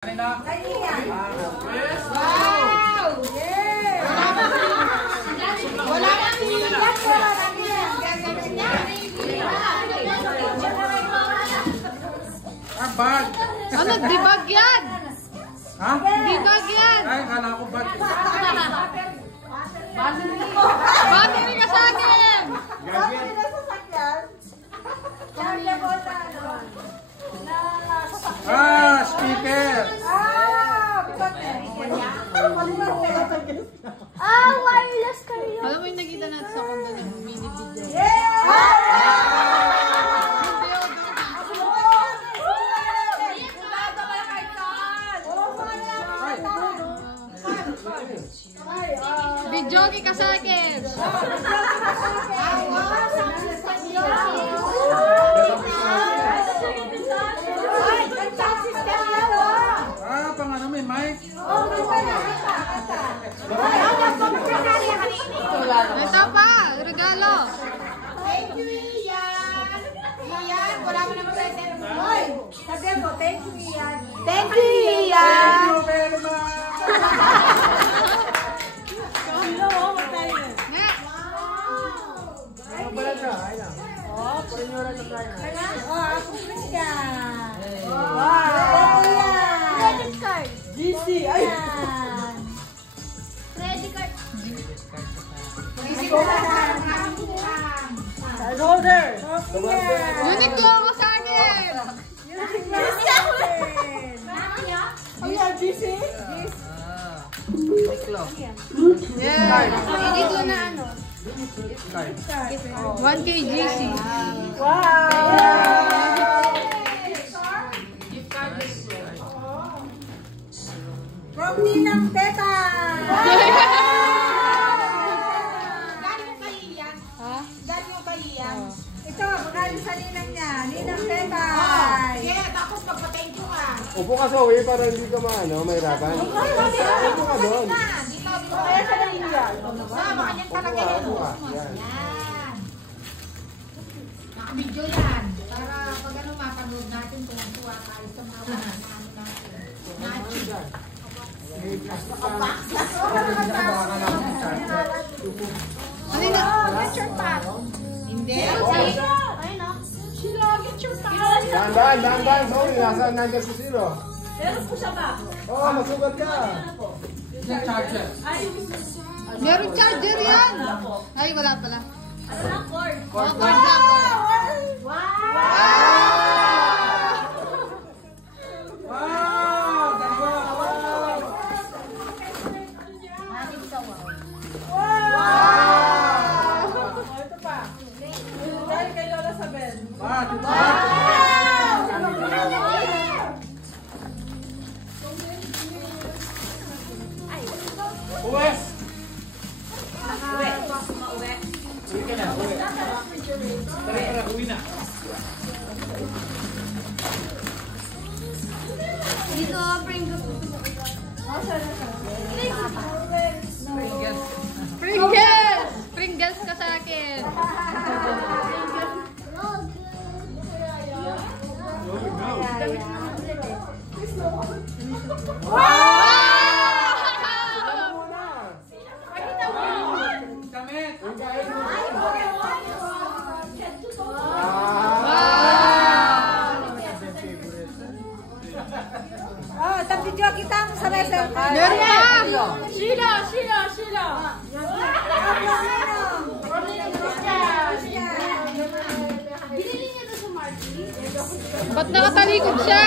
Wow! Yeah! Wala nang iiyak, wala nang iiyak. Bag! Ano? Dibag yan! Ha? Dibag yan! Ay, kala ko bag. Battery ka sa akin! Bakit na sasakyan? Kaya mo na ano? Speaker! Wireless kayo. Alam mo yung nakita natin sa kondo ng mini video. Bidyogi ka sa akin! Pang ano, may mic? Ito pa! Regalo! Thank you, Ian! Ian, wala mo naman present. Hoy! Sabi mo, thank you, Ian. Thank you, Ian! Thank you very much! Credit card. GC. Ay. Credit card. GC ko lang. Card holder. Uniqlo ka sa akin! GC? Uniqlo. Yeah! Uniqlo na ano? 1K GC. From Ninang Teta! Galing kay Ian. Ha? Galing kay Ian. Ito, magaling sa Ninang niya. Ninang Teta! Sige, tapos magpa-thank you ka. Upo ka sa uwi para hindi ka mahirapan. Upo ka doon. Dito, kaya sa Ian. Baka yan talaga yan. Yan. Naka-video yan. Para pag ano mapanood natin kung tuwa tayo sa mga ano natin. Nachi. Ano na? Get your pack. Hindi. Ayun o. Shiro, get your pack. Dahan-dahan. Sorry, nasaan nandiyan si Shiro? Meron po siya ba? Oo, masugat ka. Yung charger. Meron charger yan! Ay, wala pala. Ano lang, cord? Cord na, cord. Dito, Pringles. Pringles! Pringles ka sa akin! Video kita sa lesson. Meron pa! Sheila! Ba't nakatalikod siya?